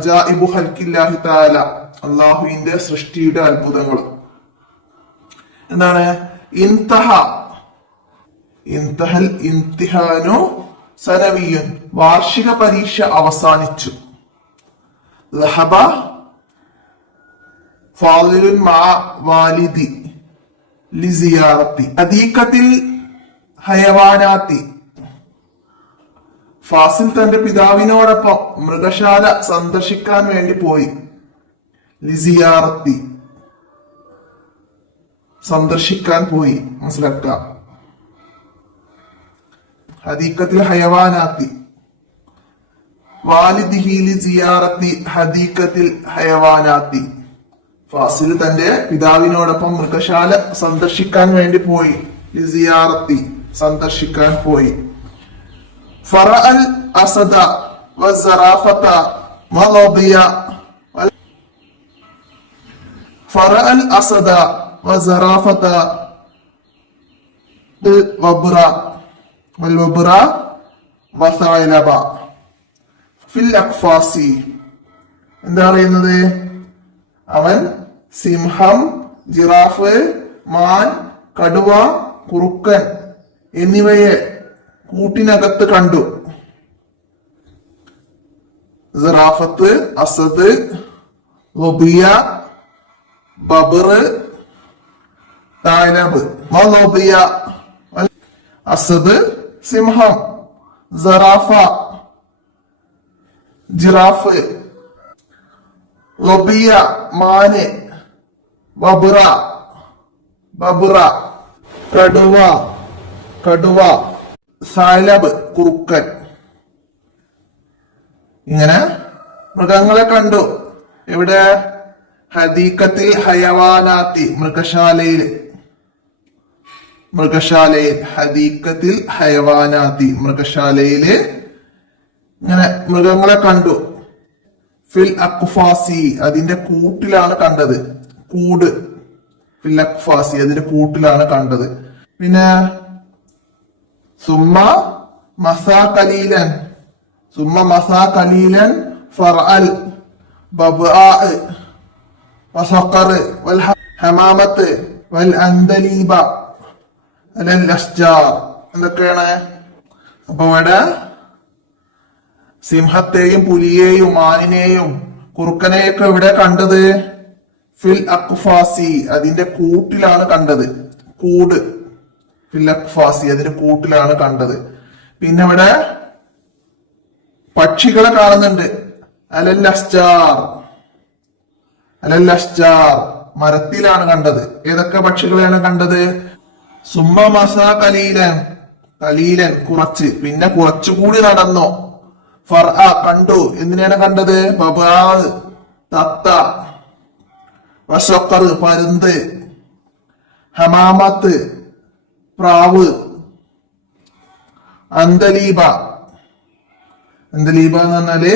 അജായിബു ഖൽഖില്ലാഹി തആല, അള്ളാഹുവിന്റെ സൃഷ്ടിയുടെ അത്ഭുതങ്ങൾ. എന്താണ് ഇൻതഹൽ ഇംതിഹാനു സനവിയുൻ, വാർഷിക പരീക്ഷ അവസാനിച്ചു. ലഹബ ഫാദിലുൻ മാ വാലിദി ലിസിയാറത്തി ഹദീഖത്തിൽ ഹയവാനാത്തി, ഫാസിൽ തന്റെ പിതാവിനോടൊപ്പം മൃഗശാല സന്ദർശിക്കാൻ വേണ്ടി പോയി. ലിസിയാറത്തി സന്ദർശിക്കാൻ പോയി, മനസ്സിലാക്കാം. ഹദീഖത്തിൽ ഹയവാനാത്തി വാലിദിഹി ലിസിയാറത്തി ഹദീഖത്തിൽ ഹയവാനാത്തി, ഫാസിൽ തന്റെ പിതാവിനോടൊപ്പം മൃഗശാല സന്ദർശിക്കാൻ വേണ്ടി പോയി. ലിസിയാറത്തി സന്ദർശിക്കാൻ പോയി. ഫറഅൽ അസദ വസറാഫത വലബിയ ഫറഅൽ അസദ വസറാഫത വൽവബ്ര വസൈലബ ഫിൽ അഖ്ഫാസി. എന്താ പറയുന്നത്? അവൻ സിംഹം, ജിറാഫ്, മാൻ, കടുവ, കുറുക്കൻ എന്നിവയെ കൂട്ടിനകത്ത് കണ്ടു. സിറാഫത്ത്, അസദ്, ലബിയ, ബബർ, തഅലബ്. ലബിയ അസദ് സിംഹം, സറാഫ ജിറാഫ്, ലബിയ മാന്, ബബറ കടുവ, സഅലബ് കുറുക്കൻ. ഇങ്ങനെ മൃഗങ്ങളെ കണ്ടു. എവിടെ? ഹദീഖത്തിൽ ഹയവാനാത്തി, മൃഗശാലയിൽ. ഹദീഖത്തിൽ ഹയവാനാത്തി, മൃഗശാലയില് ഇങ്ങനെ മൃഗങ്ങളെ കണ്ടു. ഫിൽ അഖ്ഫാസി, അതിന്റെ കൂട്ടിലാണ് കണ്ടത്. കൂട്. ഫിൽ അഖ്ഫാസി, അതിന്റെ കൂട്ടിലാണ് കണ്ടത്. പിന്നെ സുമ്മ മസാ ഖലീലൻ ഫറഅൽ ബബ്ആ വസഖർ വൽ ഹമാമത്ത് വൽ അൻദലീബ അലൽ അസ്ജാർ. എന്തൊക്കെയാണ്? അപ്പൊ ഇവിടെ സിംഹത്തെയും പുലിയെയും മാനിനെയും കുറുക്കനെയൊക്കെ ഇവിടെ കണ്ടത് ഫിൽ അഖ്ഫാസി, അതിന്റെ കൂട്ടിലാണ് കണ്ടത്. കൂട്. ഫിൽ അഖ്ഫാസി, അതിന്റെ കൂട്ടിലാണ് കണ്ടത്. പിന്നെ ഇവിടെ പക്ഷികളെ കാണുന്നുണ്ട്. അലൽ അസ്ജാർ, മരത്തിലാണ് കണ്ടത്. ഏതൊക്കെ പക്ഷികളെയാണ് കണ്ടത്? സുമ്മ മസാ കലീലൻ കുറച്ച്, പിന്നെ കുറച്ചുകൂടി നടന്നു. ഫർഅ കണ്ടു. എന്തിനാണ് കണ്ടത്? ബബാ തത്ത, വസഖർ പരുന്ത്, ഹമാമത്ത് പ്രാവ്, അന്തലീബ എന്ന് പറഞ്ഞാല്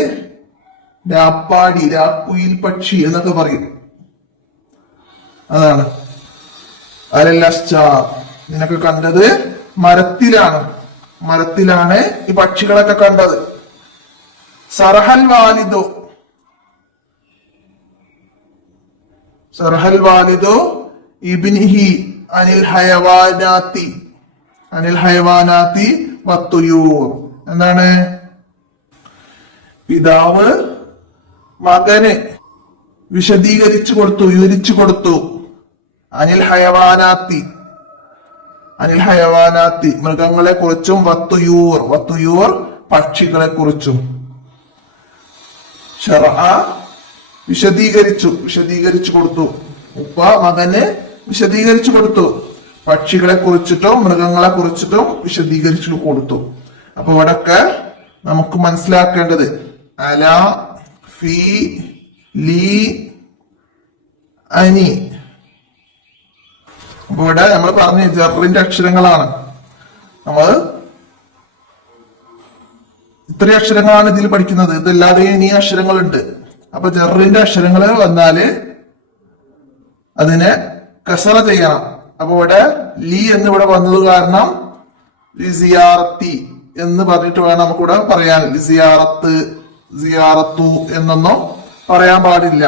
രാപ്പാടി, രാക്കുയിൽ പക്ഷി എന്നൊക്കെ പറയും. അതാണ് അലല്ലസ്റ്റാർ. നിനക്ക് കണ്ടത് മരത്തിലാണ് ഈ പക്ഷികളൊക്കെ കണ്ടത്. സർഹൽ വാലിദു ഇബ്നിഹി അനിൽ ഹയവാനാത്തി വത്തുയൂർ. എന്താണ്? പിതാവ് മകന് വിശദീകരിച്ചു കൊടുത്തു, വിവരിച്ചു കൊടുത്തു. അനിൽ ഹയവാനാത്തി മൃഗങ്ങളെ കുറിച്ചും, വത്തുയൂർ പക്ഷികളെ കുറിച്ചും. വിശദീകരിച്ചു കൊടുത്തു. ഉപ്പ മകന് വിശദീകരിച്ചു കൊടുത്തു. പക്ഷികളെ കുറിച്ചിട്ടും മൃഗങ്ങളെ കുറിച്ചിട്ടും വിശദീകരിച്ചു കൊടുത്തു. അപ്പൊ ഇവിടൊക്കെ നമുക്ക് മനസ്സിലാക്കേണ്ടത് അല, ഫി, ലി, അനി. അപ്പൊ ഇവിടെ നമ്മൾ പറഞ്ഞ ജറിന്റെ അക്ഷരങ്ങളാണ്. നമ്മൾ ഇത്രയും അക്ഷരങ്ങളാണ് ഇതിൽ പഠിക്കുന്നത്. ഇതല്ലാതെ ഇനി അക്ഷരങ്ങളുണ്ട്. അപ്പൊ ജറിന്റെ അക്ഷരങ്ങൾ വന്നാല് അതിനെ കസറ ചെയ്യണം. അപ്പൊ ഇവിടെ ലി എന്ന് ഇവിടെ വന്നത് കാരണം ലിസിയാറത്തി എന്ന് പറഞ്ഞിട്ട് വേണം നമുക്കിവിടെ പറയാൻ. ലിസിയാറത്ത്, സിയാറത്തു എന്നൊന്നും പറയാൻ പാടില്ല.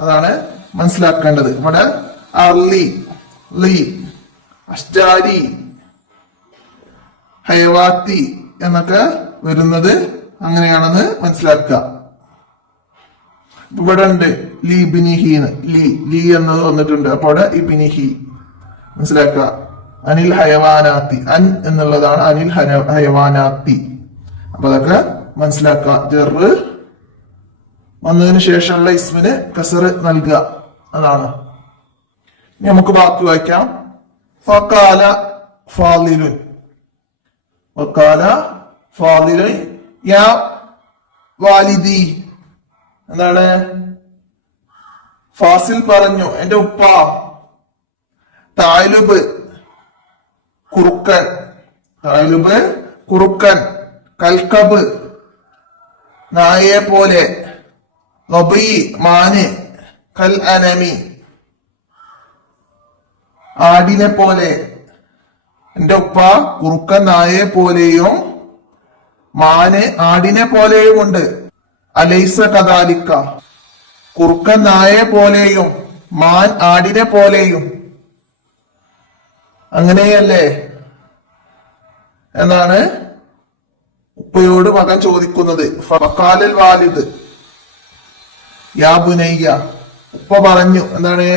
അതാണ് മനസ്സിലാക്കേണ്ടത്. ഇവിടെ അർലി, ലി, അഷ്ജാരി, ഹയവാത്തി എന്നൊക്കെ വരുന്നത് അങ്ങനെയാണെന്ന് മനസ്സിലാക്കുക. ഇവിടെ ഉണ്ട് ലി ബിനിഹിന്ന്, ലി എന്നത് വന്നിട്ടുണ്ട്. അപ്പൊ അവിടെ ഇബിനിഹി മനസ്സിലാക്കുക. അനിൽ ഹയവാനാത്തി, അൻ എന്നുള്ളതാണ് അനിൽ ഹയവാനാത്തി. അപ്പൊ അതൊക്കെ മനസ്സിലാക്കുക. ജറ് വന്നതിന് ശേഷമുള്ള ഇസ്മിന് കസർ നൽകുക, അതാണ്. ഇനി നമുക്ക് ബാക്കി വായിക്കാം. ഫഖാല ഫാളിലുൻ, ഫഖാല ഫാളിലുൻ യാ വാലിദി. എന്താണ്? ഫാസിൽ പറഞ്ഞു, എന്റെ ഉപ്പ. തായ്ലുബ് കുറുക്കൻ, തായ്ലുബ് കുറുക്കൻ. കൽക്കബ് നായയെ പോലെ. നബി മാന്. കൽ അനമി ആടിനെ പോലെ. എന്റെ ഉപ്പ കുറുക്കൻ നായയെ പോലെയും മാന് ആടിനെ പോലെയും ഉണ്ട്. അലൈസ കദാലിക്ക, കുറുക്കൻ നായയെ പോലെയും മാൻ ആടിനെ പോലെയും അങ്ങനെയല്ലേ എന്നാണ് ഉപ്പയോട് മകൻ ചോദിക്കുന്നത്. ഫഖാലൽ വാലിദ് യാ ബുനയ്യ, ഉപ്പ പറഞ്ഞു എന്താണ്?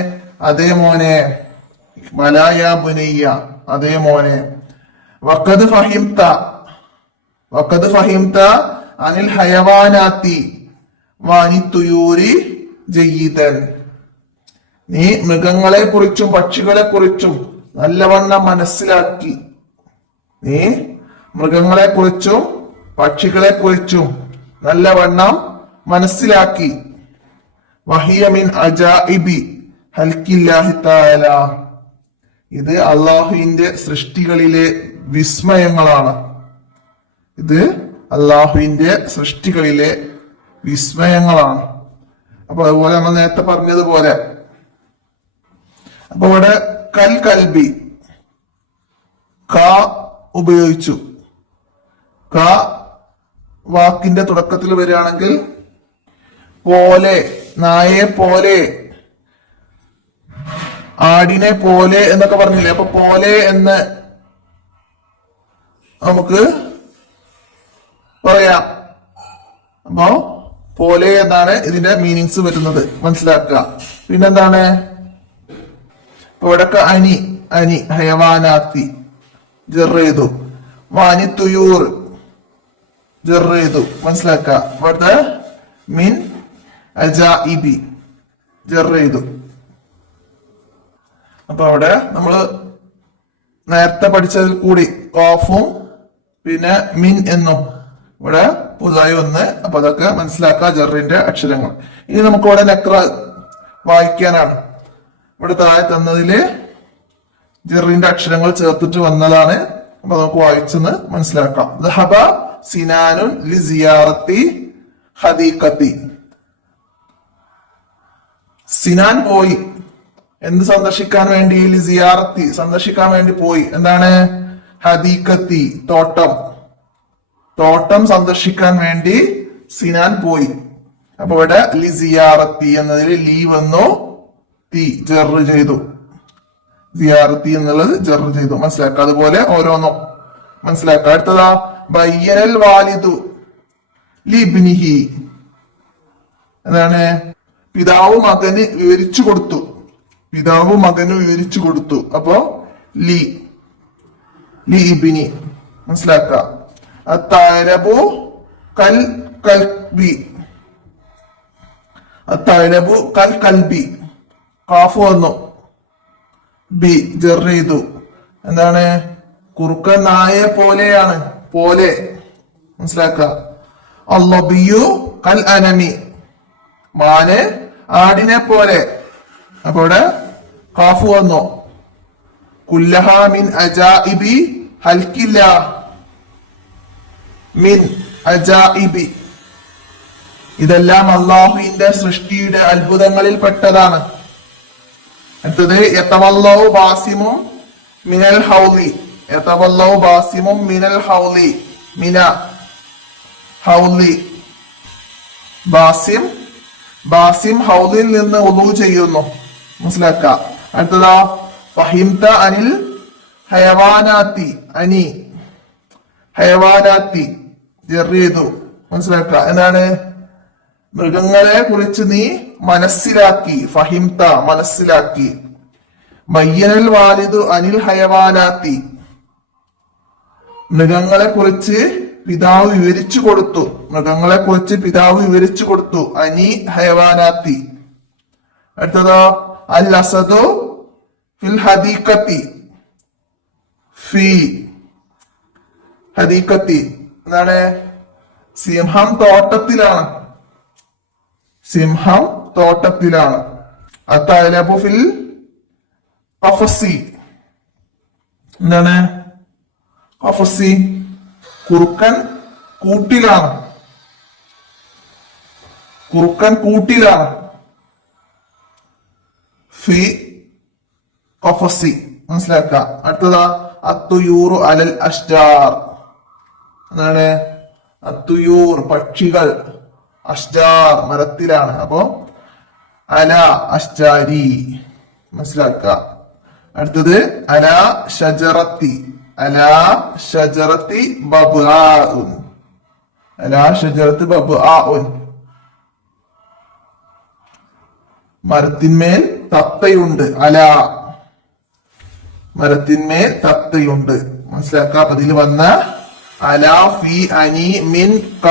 അതേ മോനെ. മലാ യാ ബുനയ്യ, അതേ മോനെ. വഖദ് ഫഹിംത, വഖദ് ഫഹിംത അനിൽ ഹയവാനാത്തി വാനി തുയൂരി ജയ്യിദൻ. നീ മൃഗങ്ങളെ കുറിച്ചും പക്ഷികളെ കുറിച്ചും നല്ലവണ്ണം മനസ്സിലാക്കി. നീ മൃഗങ്ങളെ കുറിച്ചും പക്ഷികളെ കുറിച്ചും നല്ലവണ്ണം മനസ്സിലാക്കി. വഹിയ മിൻ അജാഇബി ഹൽക്കില്ലാഹി തആല, ഇത് അള്ളാഹുവിന്റെ സൃഷ്ടികളിലെ വിസ്മയങ്ങളാണ്. ഇത് അള്ളാഹുവിന്റെ സൃഷ്ടികളിലെ വിസ്മയങ്ങളാണ്. അപ്പൊ അതുപോലെ നമ്മൾ നേരത്തെ പറഞ്ഞതുപോലെ, അപ്പൊ ഇവിടെ കൽ കൽബി ക ഉപയോഗിച്ചു. ക വാക്കിന്റെ തുടക്കത്തിൽ വരികയാണെങ്കിൽ പോലെ, നായയെ പോലെ, ആടിനെ പോലെ എന്നൊക്കെ പറഞ്ഞില്ലേ. അപ്പൊ പോലെ എന്ന് നമുക്ക് പറയാം. അപ്പോ പോലെ എന്നാണ് ഇതിന്റെ മീനിങ്സ് വരുന്നത്, മനസ്സിലാക്കുക. പിന്നെന്താണ്? ഇവിടൊക്കെ അനി, അനി ഹയവാനാത്തി ജറേതു. വാനി തുയൂർ ജറേതു, മനസ്സിലാക്കുക. ഇവിടുത്തെ മിൻ അജാഇബി ജറേതു. അപ്പൊ അവിടെ നമ്മള് നേരത്തെ പഠിച്ചതിൽ കൂടി ഖാഫും പിന്നെ മിൻ എന്നും ഇവിടെ പുതുതായി വന്ന്. അപ്പൊ അതൊക്കെ മനസ്സിലാക്കുക, ജറിന്റെ അക്ഷരങ്ങൾ. ഇനി നമുക്ക് ഇവിടെ നക്ര വായിക്കാനാണ്. ഇവിടെ താഴെ തന്നതില് ജറിന്റെ അക്ഷരങ്ങൾ ചേർത്തിട്ട് വന്നതാണ്. അപ്പൊ നമുക്ക് വായിച്ചെന്ന് മനസ്സിലാക്കാം. ദഹബ സിനാനുൻ ലി സിയാറത്തി ഹദീഖത്തി. സിനാൻ പോയി എന്ത് സന്ദർശിക്കാൻ വേണ്ടി? ലി സിയാറത്തി സന്ദർശിക്കാൻ വേണ്ടി പോയി. എന്താണ്? ഹദീഖത്തി തോട്ടം, തോട്ടം സന്ദർശിക്കാൻ വേണ്ടി സിനാൻ പോയി. അപ്പൊ ഇവിടെ ലി സിയാറത്തി എന്നതിൽ ലീ വന്നു, തീ ജറ് ചെയ്തു. സിയാറത്തി എന്നുള്ളത് ജറ് ചെയ്തു, മനസ്സിലാക്കുക. അതുപോലെ ഓരോന്നും മനസ്സിലാക്കുക. അടുത്തതാ ബയ്യനൽ വാലിദു ലിബ്നിഹി. എന്താണ്? പിതാവ് മകന് വിവരിച്ചു കൊടുത്തു, പിതാവ് മകന് വിവരിച്ചു കൊടുത്തു. അപ്പോ ലി, ലി ഇബ്നി, മനസ്സിലാക്കുക. അത്താലബു കൽ കൽബി, അത്താലബു കൽ കൽബി. കാഫ് വന്നു, ബി ജർ ചെയ്തു. എന്താണ്? കുറുക്കൻ നായെ പോലെയാണ്, പോലെ, മനസ്സിലാക്കുക. അല്ലബിയു കൽ അനമി, മാന് ആടിനെ പോലെ. അപ്പൊ ഇവിടെ കാഫ് വന്നു. കുല്ലഹ മിൻ അജാഇബി ഹൽക്കില്ല, മിൻ അജാഇബി, ഇതെല്ലാം അള്ളാഹുവിന്റെ സൃഷ്ടിയുടെ അത്ഭുതങ്ങളിൽ പെട്ടതാണ്. അടുത്തത് യതവല്ലഹു ബാസിമും മിനൽ ഹൗലി, യതവല്ലഹു ബാസിമും മിനൽ ഹൗലി, മിന ഹൗലി ബാസിം ബാസിം ഹൗദിൽ നിന്ന് ഉളു ചെയ്യുന്നു. മനസ്സിലാക്ക. അടുത്തതാ ഫഹിംത അനിൽ ഹയവാനാത്തി, അനി ഹയവാനാത്തി ജെറിയതു. മനസ്സിലാക്ക. എന്താണ്? മൃഗങ്ങളെ കുറിച്ച് നീ മനസ്സിലാക്കി. ഫഹിംത മനസ്സിലാക്കി. ബയ്യനൽ വാലിദു അനിൽ ഹയവാനാത്തി, മൃഗങ്ങളെ കുറിച്ച് പിതാവ് വിവരിച്ചു കൊടുത്തു. മൃഗങ്ങളെ കുറിച്ച് പിതാവ് വിവരിച്ചു കൊടുത്തു. അനി ഹയവാനാത്തി. അടുത്തതോ അൽ അസദു ഫിൽ ഹദീഖത്തി, ഫി ഹദീഖത്തി എന്താണ്? സിംഹം തോട്ടത്തിലാണ്. സിംഹം തോട്ടത്തിലാണ്. അത്തഅലബു ഫിൽ ഖഫസി, എന്താണ്? ഖഫസി കുറുക്കൻ കൂട്ടിലാണ്. കുറുക്കൻ കൂട്ടിലാണ്. ഫി ഖഫസി. മനസ്സിലാക്ക. അടുത്തതാ അത്തുയൂറു അലൽ അഷ്ജാർ, എന്താണ്? അത്തുയൂർ പക്ഷികൾ, അഷ്ജാർ മരത്തിലാണ്. അപ്പോ അല അഷ്ജാരി. മനസ്സിലാക്ക. അടുത്തത് അല ഷജറത്തി, അല ഷജറത്തി ബബ്ആഉൻ, അല ഷജറത്തി ബബ്ആഉൻ മരത്തിന്മേൽ തത്തയുണ്ട്. അല മരത്തിന്മേൽ തത്തയുണ്ട്. മനസ്സിലാക്ക. അപ്പൊ ഇതിൽ വന്ന അല ഫി അനി മിൻ ക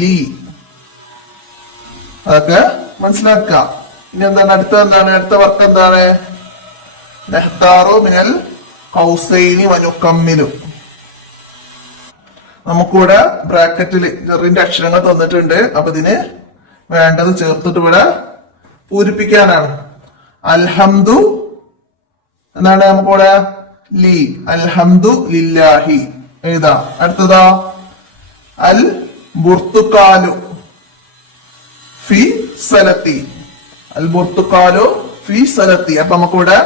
ലി അതൊക്കെ മനസ്സിലാക്ക. ഇനി എന്താണ്? എന്താണ്? അടുത്ത വർക്ക് എന്താണ്? നെഹ്താറു മിനൽ ഖൗസൈനി വനുക്കമ്മിലു. നമുക്കിവിടെ ബ്രാക്കറ്റിൽ ജറിന്റെ അക്ഷരങ്ങൾ തന്നിട്ടുണ്ട്. അപ്പൊ ഇതിന് വേണ്ടത് ചേർത്തിട്ട് ഇവിടെ പൂരിപ്പിക്കാനാണ്. അൽഹംദു എന്താണ്? നമുക്കിവിടെ ലി, അൽഹംദു ലില്ലാഹി എഴുതാം. അടുത്തതാ അൽ ബുർത്തുക്കാലു ഫി സലത്തി, അൽ ബുർത്തുക്കാലു ഫി സലത്തി. അപ്പൊ നമുക്കിവിടെ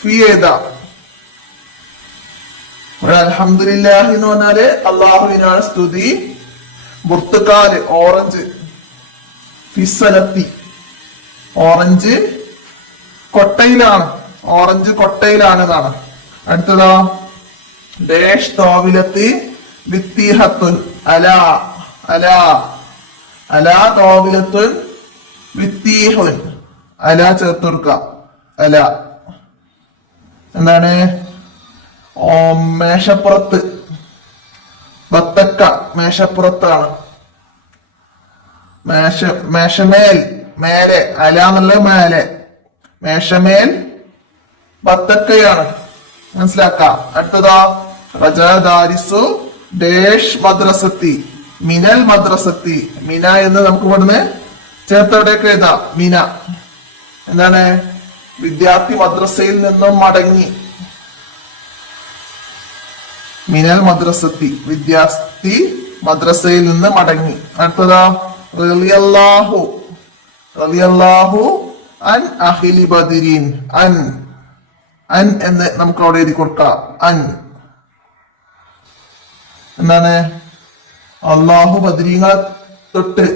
ഫി എഴുതാം. ഇവിടെ അൽഹംദുലില്ലാഹി എന്ന് പറഞ്ഞാല് അള്ളാഹുവിനാണ് സ്തുതി. ബുർത്തുക്കാല് ഓറഞ്ച്, ഫിസലത്തി ഓറഞ്ച് കൊട്ടയിലാണ്, ഓറഞ്ച് കൊട്ടയിലാണ് എന്നാണ്. അടുത്തതോ ഡേഷ് തോവിലത്തി വിത്തിഹത്തുൻ, അല അല അല തോവിലത്തുൻ വിത്തീഹുൻ, അല ചേർത്തൊടുക്ക. അല എന്താണ്? മേശപ്പുറത്ത്, ബത്തക്ക മേശപ്പുറത്താണ്. മേശമേൽ, മേലെ, അല എന്നുള്ള മേലെ, മേശമേൽ ബത്തക്കയാണ്. മനസ്സിലാക്ക. അടുത്തതാ റജാദാരിസു ഡേഷ് മദ്രസത്തി മിനൽ മദ്രസത്തി, മിന എന്ന് നമുക്ക് ഇവിടുന്ന് ചേർത്തവിടെയൊക്കെ എഴുതാം. മിന എന്താണ്? വിദ്യാർത്ഥി മദ്രസയിൽ നിന്നും മടങ്ങി. മിനൽ മദ്രസത്തി വിദ്യാർത്ഥി മദ്രസയിൽ നിന്ന് മടങ്ങി. അടുത്തതാ റളിയല്ലാഹു, റളിയല്ലാഹു അൻ അഹ്ലി ബദരീൻ, അൻ അൻ എന്ന് നമുക്ക് അവിടെ എഴുതി കൊടുക്കാം. അൻ എന്താണ്? അള്ളാഹു ബദരീങ്ങളെ തൊട്ട്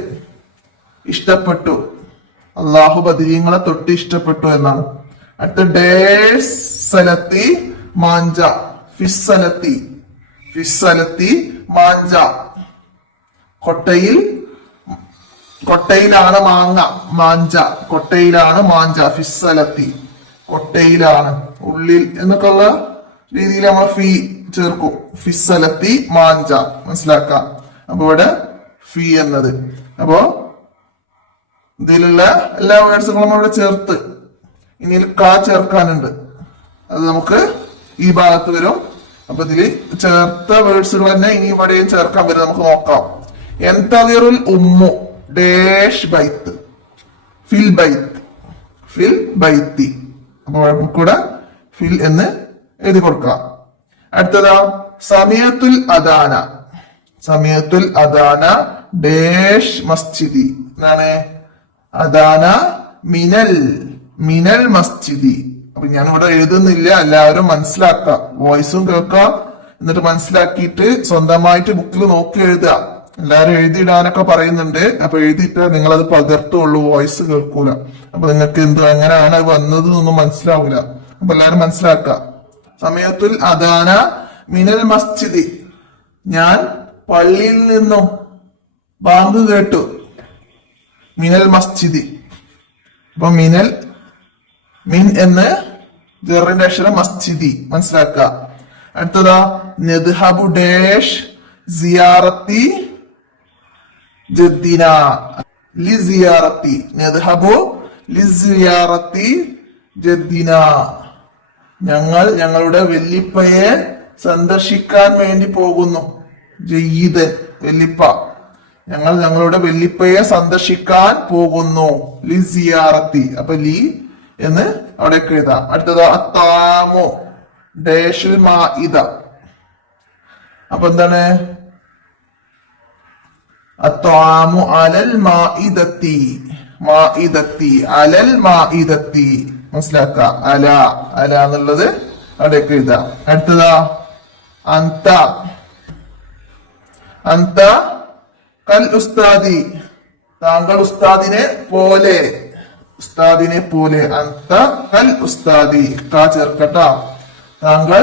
ഇഷ്ടപ്പെട്ടു, അള്ളാഹു ബദരീങ്ങളെ തൊട്ട് ഇഷ്ടപ്പെട്ടു എന്നാണ്. അടുത്ത ഡേഷ് സലത്തി മാഞ്ച, ഫിസ്സലത്തി, ഫിസ്സലത്തി മാഞ്ച കൊട്ടയിൽ, കൊട്ടയിലാണ് മാങ്ങ, മാഞ്ച കൊട്ടയിലാണ് മാഞ്ച, ഫിസ്സലത്തി കൊട്ടയിലാണ്, ഉള്ളിൽ എന്നൊക്കെയുള്ള രീതിയിൽ നമ്മൾ ഫീ ചേർക്കും. ഫിസ്സലത്തി മാഞ്ച. മനസ്സിലാക്കാം. അപ്പൊ ഇവിടെ ഫീ എന്നത്. അപ്പോ ഇതിലുള്ള എല്ലാ വേർഡ്സുകളും ഇവിടെ ചേർത്ത് ഇനി കാ ചേർക്കാനുണ്ട്. അത് നമുക്ക് ഈ ഭാഗത്ത് വരും. അപ്പൊ ഇതില് ചേർത്ത വേർഡ്സുകൾ തന്നെ ഇനി ഇവിടെയും ചേർക്കാൻ വരും. നമുക്ക് നോക്കാം. എന്തതിറുൽ ഉമ്മു ഡേഷ് ബൈത്ത്, ഫിൽ ബൈത്ത്, ഫിൽ ബൈത്തി. അപ്പൊ നമുക്കിവിടെ ഫിൽ എന്ന് എഴുതി കൊടുക്കാം. അടുത്തതാ സമയത്തുൽ അദാന, സമയത്തുൽ അദാന ഡേഷ് മസ്ജിദി എന്നാണ്? അദാന മിനൽ, മിനൽ മസ്ജിദി. അപ്പൊ ഞാൻ ഇവിടെ എഴുതുന്നില്ല, എല്ലാവരും മനസ്സിലാക്കാം. വോയിസും കേൾക്കാം, എന്നിട്ട് മനസ്സിലാക്കിയിട്ട് സ്വന്തമായിട്ട് ബുക്കിൽ നോക്കി എഴുതുക. എല്ലാരും എഴുതിയിടാനൊക്കെ പറയുന്നുണ്ട്. അപ്പൊ എഴുതിയിട്ട് നിങ്ങളത് പകർത്തുള്ളൂ, വോയിസ് കേൾക്കൂല. അപ്പൊ നിങ്ങൾക്ക് എങ്ങനെയാണ് വന്നത് എന്നൊന്നും മനസ്സിലാവൂല. അപ്പൊ എല്ലാരും മനസ്സിലാക്ക. സമയത്തുൽ അദാന മിനൽ മസ്ജിദി, ഞാൻ പള്ളിയിൽ നിന്നും ബാങ്ക് കേട്ടു. മിനൽ മസ്ജിദി, അപ്പൊ മിൻ എന്ന് ജറിന്റെ അക്ഷരം മസ്ജിദി മനസ്സിലാക്ക. അടുത്തതാ നദ്ഹബു ഡാഷ് സിയാറത്തി ജദ്ദിന ലിസിയാറത്തി, നദ്ഹബു ലിസിയാറത്തി ജദ്ദിന, ഞങ്ങൾ ഞങ്ങളുടെ വല്ലിപ്പയെ സന്ദർശിക്കാൻ വേണ്ടി പോകുന്നു. ജയ്യിദൻ വല്ലിപ്പ, ഞങ്ങൾ ഞങ്ങളുടെ വല്ലിപ്പയെ സന്ദർശിക്കാൻ പോകുന്നു. ലിസിയാറത്തി, അപ്പൊ ലി എന്ന് അവിടെ എഴുതാം. അടുത്തത് അത്താമോ ഡേഷിൽ മാഇദ, അപ്പൊ എന്താണ് അത്താമു അലൽ മാഇദത്തി, മാഇദത്തി അലൽ മാഇദത്തി മനസ്സിലാക്ക. അല അല എന്നുള്ളത് അവിടെ എഴുതാം. അടുത്തതാ അന്ത, അന്ത കൽ ഉസ്താദി, താങ്കൾ ഉസ്താദിനെ പോലെ, ഉസ്താദിനെ പോലെ. അന്ത കൽ ഉസ്താദി, കാ ചേർക്കട്ട, താങ്കൾ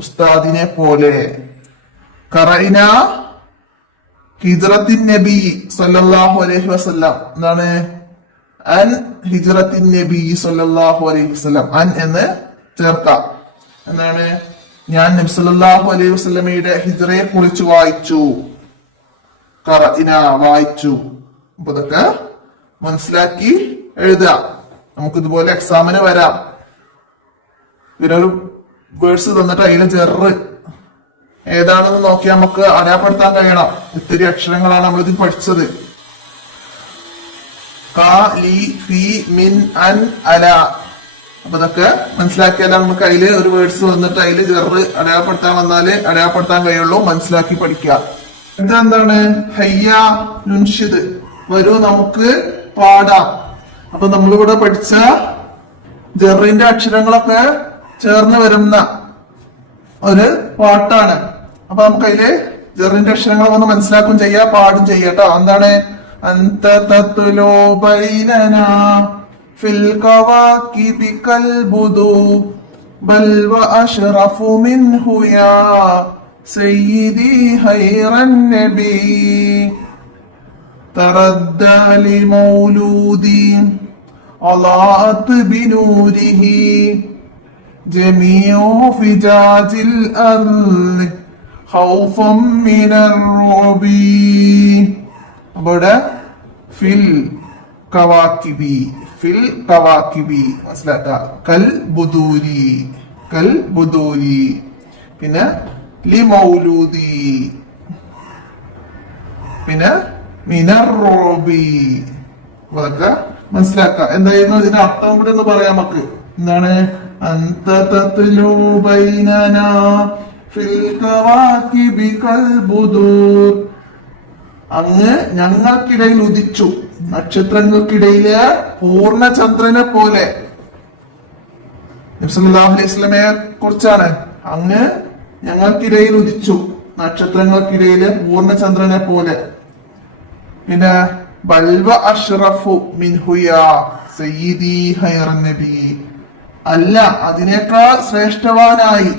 ഉസ്താദിനെ പോലെ. ഖറഇന ഹിജ്റത്തിൻ നബി സല്ലല്ലാഹു അലൈഹി വസല്ലം, എന്താണ് അൻ ഹിജ്റത്തിൻ നബി സല്ലല്ലാഹു അലൈഹി വസല്ലം, അൻ എന്ന് ചേർക്കാം. എന്താണ് ഞാൻ നബി സല്ലല്ലാഹു അലൈഹി വസല്ലമയുടെ ഹിജ്റയെ കുറിച്ച് വായിച്ചു. ഖറഇന വായിച്ചു. അപ്പൊ ഇതൊക്കെ മനസ്സിലാക്കി എഴുതാം. നമുക്ക് ഇതുപോലെ എക്സാമിന് വരാം. ഇവരൊരു വേർഡ്സ് തന്നിട്ട് അതിൽ ചെറു ഏതാണെന്ന് നോക്കി നമുക്ക് അടയാളപ്പെടുത്താൻ കഴിയണം. ഇത്തിരി അക്ഷരങ്ങളാണ് നമ്മൾ ഇത് പഠിച്ചത്. ക ലി ഫി മിൻ അൻ അല, അപ്പൊ ഇതൊക്കെ മനസ്സിലാക്കിയാലാണ് നമുക്ക് അതില് ഒരു വേർഡ്സ് വന്നിട്ട് അതിൽ ചെറു അടയാളപ്പെടുത്താൻ വന്നാല് അടയാളപ്പെടുത്താൻ കഴിയുള്ളൂ. മനസ്സിലാക്കി പഠിക്കുക. എന്താണ് ഹയ്യ നുൻഷിദ്, വരൂ നമുക്ക് പാടാം. അപ്പൊ നമ്മളിവിടെ പഠിച്ച ജറിന്റെ അക്ഷരങ്ങളൊക്കെ ചേർന്ന് വരുന്ന ഒരു പാട്ടാണ്. അപ്പൊ നമുക്ക് അതില് ജറിന്റെ അക്ഷരങ്ങൾ ഒന്ന് മനസ്സിലാക്കും ചെയ്യാം, പാടും ചെയ്യാട്ടോ. എന്താണ് അന്ത തത്ലു ബൈനനാ ഫിൽ കവാകിബി കൽബുദു ബൽ വ അഷ്റഫു മിൻഹു യാ സയ്യിദി ഖൈറൻ നബി തറദ്ദ ലിമൗലൂദി അളഅത് ബിനൂരിഹി ജമീഉ ഫിജാജിൽ അർള് ഖൗഫൻ മിനർ റബി. അവിടെ ഫിൽ കവാകിബി, ഫിൽ കവാകിബി മനസ്സിലാക്കുക. കൽ ബുദൂരി, കൽ ബുദൂരി. പിന്നെ ലി മൗലൂദി, പിന്നെ മിനർ റബി. അതൊക്കെ മനസ്സിലാക്കുക. എന്തായിരുന്നു ഇതിന്റെ അർത്ഥം കൂടി ഒന്ന് പറയാം നമുക്ക്. എന്താണ് അന്ത തത്ലു ബൈനനാ ഫിൽ കവാകിബി കൽബുദൂർ, അങ്ങ് ഞങ്ങൾക്കിടയിൽ ഉദിച്ചു, നക്ഷത്രങ്ങൾക്കിടയിലെ പൂർണ്ണചന്ദ്രനെ പോലെ. നബി സല്ലല്ലാഹു അലൈഹി വസല്ലമയെ കുറിച്ചാണ്. അങ്ങ് ഞങ്ങൾക്കിടയിൽ ഉദിച്ചു, നക്ഷത്രങ്ങൾക്കിടയിലെ പൂർണ്ണചന്ദ്രനെ പോലെ. പിന്നെ ബൽവ അഷ്റഫു മിൻഹു യാ സയ്യിദി ഖൈറൻ നബി, അല്ല അതിനേക്കാൾ ശ്രേഷ്ഠവാനായി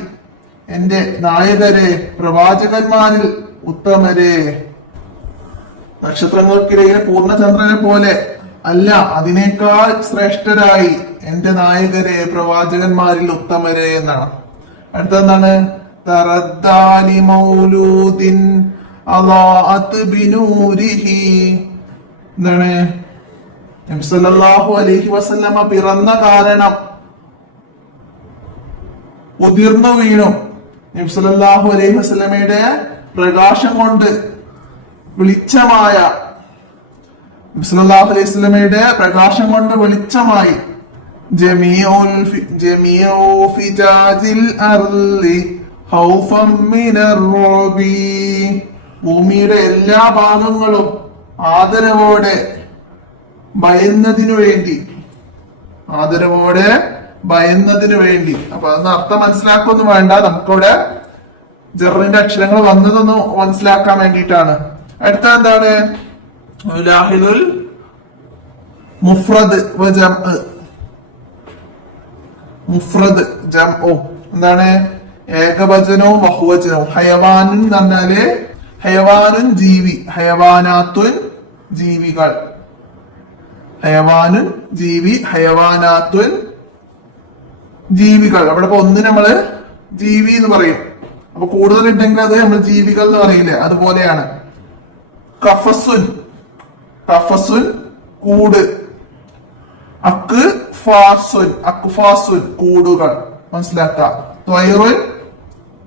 എന്റെ നായകരെ, പ്രവാചകന്മാരിൽ ഉത്തമരെ. നക്ഷത്രങ്ങൾക്കിടയിലെ പൂർണ്ണചന്ദ്രനെ പോലെ അല്ല, അതിനേക്കാൾ ശ്രേഷ്ഠരായി എന്റെ നായകരെ, പ്രവാചകന്മാരിൽ ഉത്തമരെ എന്നാണ്. അടുത്തെന്താണ് തറദ്ദാലി മൗലൂദിൻ അളഅത് ബിനൂരിഹി, എന്താണ് നബി സല്ലല്ലാഹു അലൈഹി വസല്ലമ പിറന്ന കാരണം ഉതിർന്നു വീണു. നബി സല്ലല്ലാഹു അലൈഹി വസല്ലമയുടെ പ്രകാശം കൊണ്ട് വെളിച്ചമായ, നബി സല്ലല്ലാഹു അലൈഹി വസല്ലമയുടെ പ്രകാശം കൊണ്ട് വെളിച്ചമായി. ജമീഉ ഫിജാജിൽ അർളി ഖൗഫൻ മിനർ റബി, ഭൂമിയുടെ എല്ലാ ഭാഗങ്ങളും ആദരവോടെ ഭയന്നതിനു വേണ്ടി, ആദരവോടെ ഭയന്നതിന് വേണ്ടി. അപ്പൊ അതൊന്ന് അർത്ഥം മനസ്സിലാക്കൊന്നും വേണ്ട, നമുക്കിവിടെ ജറിന്റെ അക്ഷരങ്ങൾ വന്നതൊന്ന് മനസ്സിലാക്കാൻ വേണ്ടിയിട്ടാണ്. അടുത്ത എന്താണ്? യുലാഹിലുൽ മുഫ്രദ് വ ജംഅ്. മുഫ്രദ് ജംഉ എന്താണ്? ഏകവചനവും ബഹുവചനവും. ഹയവാനുൻ എന്ന് പറഞ്ഞാല് ഹയവാനുൻ ജീവി, ഹയവാനാത്തുൻ ജീവികൾ, ഹയവാനുൻ ജീവി, ഹയവാനാത്തുൻ ജീവികൾ. അവിടെ ഇപ്പൊ ഒന്ന് നമ്മള് ജീവി എന്ന് പറയും. അപ്പൊ കൂടുതൽ ഉണ്ടെങ്കിൽ അത് നമ്മൾ ജീവികൾ എന്ന് പറയില്ലേ, അതുപോലെയാണ്. കഫസുൻ, കഫസുൻ കൂട്. അക്ഫാസുൻ, അക്ഫാസുൻ കൂടുകൾ. മനസ്സിലാക്കാം. ത്വയ്റുൻ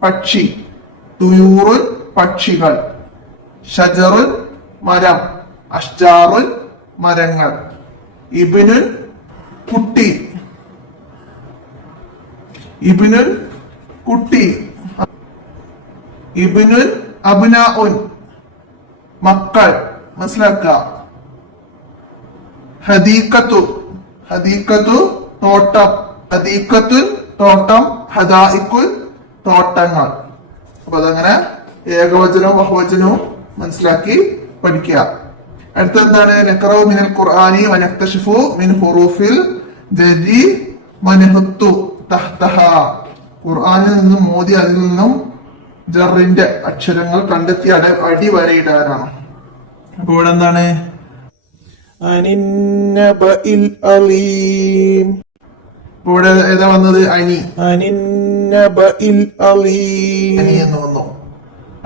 പക്ഷി, തുയൂറുൻ പക്ഷികൾ. ഷജറുൻ മരം, അഷ്ജാറുൻ മരങ്ങൾ. ഇബ്നുൻ കുട്ടി, ഇബ്നുൻ കുട്ടി. ഇബ്നുൻ അബ്നാഉൻ മക്കൾ. മനസ്സിലാക്കുക. ഹദീഖത്തു, ഹദീഖത്തു തോട്ടം, ഹദീഖത്തുൻ തോട്ടം, ഹദായിഖുൻ തോട്ടങ്ങൾ. അപ്പൊ അതങ്ങനെ ഏകവചനവും ബഹുവചനവും മനസ്സിലാക്കി പഠിക്കുക. അടുത്ത എന്താണ്? നഖറഉ മിനൽ ഖുർആനി വനക്തശിഫു മിൻ ഹുറൂഫിൽ ജരി വനഹത്തു തഹ്തഹ. ഖുർആനിൽ നിന്നും മോദി അതിൽ നിന്നും ജറിന്റെ അക്ഷരങ്ങൾ കണ്ടെത്തി അടി വരയിടാനാണ്. അപ്പൊ ഇവിടെ എന്താണ്? അനിന്നബഇൽ അലീം. ഇവിടെ ഏതാ വന്നത്? അനി, അനിന്നബഇൽ അലീം എന്ന് വന്നു.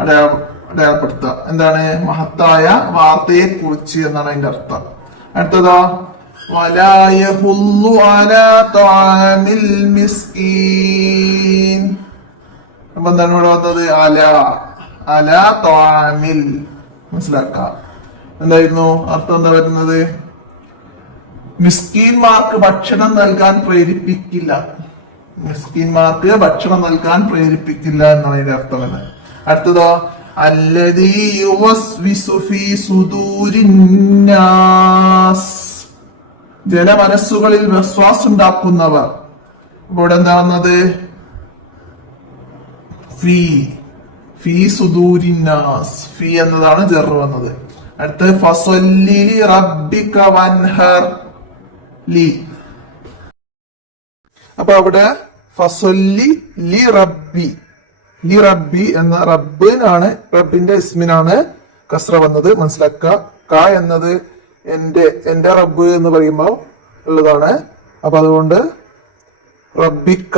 അടയാളപ്പെടുത്തുക. എന്താണ്? മഹത്തായ വാർത്തയെ കുറിച്ച് എന്നാണ് അതിന്റെ അർത്ഥം. അടുത്തതോ? വലാ യഹുല്ലു അലാ തആമിൽ മിസ്കീൻ. അപ്പൊ എന്താണ് ഇവിടെ വന്നത്? അല, അല തആമിൽ. മനസ്സിലാക്കാം. എന്തായിരുന്നു അർത്ഥം? എന്താ വരുന്നത്? മിസ്കീന്മാർക്ക് ഭക്ഷണം നൽകാൻ പ്രേരിപ്പിക്കില്ല, മിസ്കീന്മാർക്ക് ഭക്ഷണം നൽകാൻ പ്രേരിപ്പിക്കില്ല എന്നാണ് അതിന്റെ അർത്ഥം. അടുത്തതോ? അല്ലദീ യുവസ്വിസു ഫീ സുദൂരിന്നാസ്. ജനമനസ്സുകളിൽ വിശ്വാസം ഉണ്ടാക്കുന്നവർ. ഇവിടെ എന്താ വന്നത്? ഫീ, ഫീ സുദൂരിന്നാസ്. ഫീ എന്നതാണ് ജർ വന്നത്. അടുത്ത ഫസല്ലി റബ്ബിക വൻഹർ ലി. അപ്പൊ അവിടെ ഫസല്ലി ലി റബ്ബി, ലി റബ്ബി എന്ന റബ്ബിനാണ്, റബ്ബിന്റെ ഇസ്മിനാണ് കസ്ര വന്നത്. മനസ്സിലാക്കുക. ക എന്നത് എന്റെ റബ്ബ് എന്ന് പറയുമ്പോ ഉള്ളതാണ്. അപ്പൊ അതുകൊണ്ട് റബ്ബിക്ക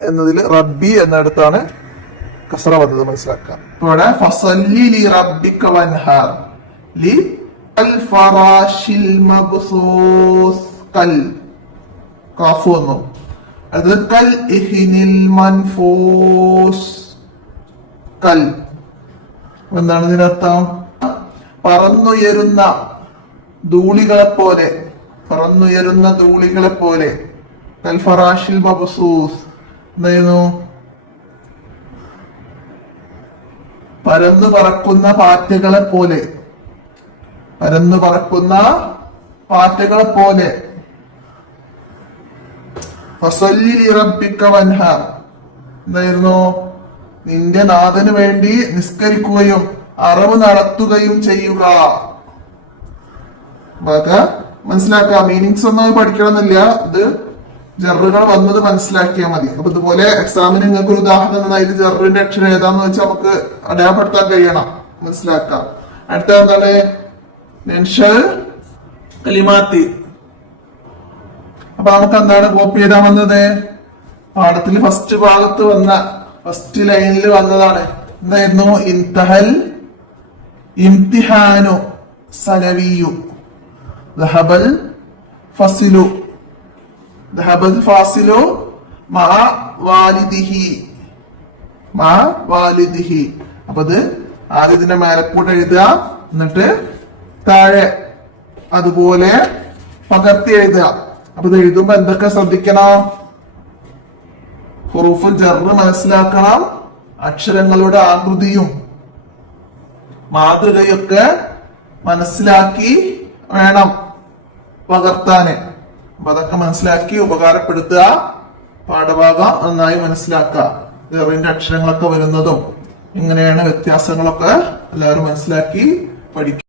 എന്നതിൽ റബ്ബി എന്നിടത്താണ് കസ്ര വന്നത്. മനസ്സിലാക്കാം. ഇവിടെ ഫസല്ലി ലി റബ്ബിക വൻഹർ ലി അൽ ഫറാഷിൽ മബ്സൂസ്. കൽ കാഫ് വന്നു. അത് കൽ ഇഹ്നിൽ മൻഫൂസ്. കൽ എന്താണ് ഇതിനർത്ഥം? പറന്നുയരുന്ന ധൂളികളെ പോലെ, പറന്നുയരുന്ന ധൂളികളെ പോലെ. കൽ ഫറാഷിൽ മബ്സൂസ് എന്തായിരുന്നു? പരന്നു പറക്കുന്ന പാറ്റകളെ പോലെ, പരന്നു പറക്കുന്ന പാറ്റകളെ പോലെ. ഫസല്ലി ലിറബ്ബിക വൻഹർ എന്തായിരുന്നു? നിന്റെ നാഥന് വേണ്ടി നിസ്കരിക്കുകയും അറവ് നടത്തുകയും ചെയ്യുക. മനസ്സിലാക്കുക. മീനിങ്സ് ഒന്നും പഠിക്കണമെന്നില്ല, ഇത് ജറുകൾ വന്നത് മനസ്സിലാക്കിയാൽ മതി. അപ്പൊ ഇതുപോലെ എക്സാമിന് നിങ്ങൾക്ക് ഒരു ഉദാഹരണം തന്നാൽ ജറിന്റെ അക്ഷരം ഏതാന്ന് വെച്ചാൽ നമുക്ക് അടയാളപ്പെടുത്താൻ കഴിയണം. മനസ്സിലാക്കാം. അടുത്ത എന്താണ്? നെൻഷൽ കലിമാത്തി. അപ്പൊ നമുക്ക് എന്താണ് കോപ്പി ചെയ്താൽ വന്നത്? പാഠത്തിൽ ഫസ്റ്റ് ഭാഗത്ത് വന്ന ഫസ്റ്റ് ലൈനിൽ വന്നതാണ്. എന്തായിരുന്നു? ഇൻതഹൽ ഇംതിഹാനു സലവിയു ദഹബൽ ഫസിലു, ദഹബൽ ഫാസിലു മഅ വാലിദിഹി, മഅ വാലിദിഹി. അപ്പൊ ഇത് ആദ്യം ഇതിന്റെ മേലക്കൂട്ട് എഴുതുക, എന്നിട്ട് താഴെ അതുപോലെ പകർത്തി എഴുതുക. അപ്പൊ ഇത് എഴുതുമ്പോ എന്തൊക്കെ ശ്രദ്ധിക്കണം? ഹുറൂഫുൽ ജർറ് മനസ്സിലാക്കണം, അക്ഷരങ്ങളുടെ ആകൃതിയും മാതൃകയൊക്കെ മനസ്സിലാക്കി വേണം പകർത്താന്. അപ്പൊ അതൊക്കെ മനസ്സിലാക്കി ഉപകാരപ്പെടുത്തുക. പാഠഭാഗം നന്നായി മനസ്സിലാക്കുക. ജറിന്റെ അക്ഷരങ്ങളൊക്കെ വരുന്നതും ഇങ്ങനെയാണ് വ്യത്യാസങ്ങളൊക്കെ എല്ലാവരും മനസ്സിലാക്കി പഠിക്കും.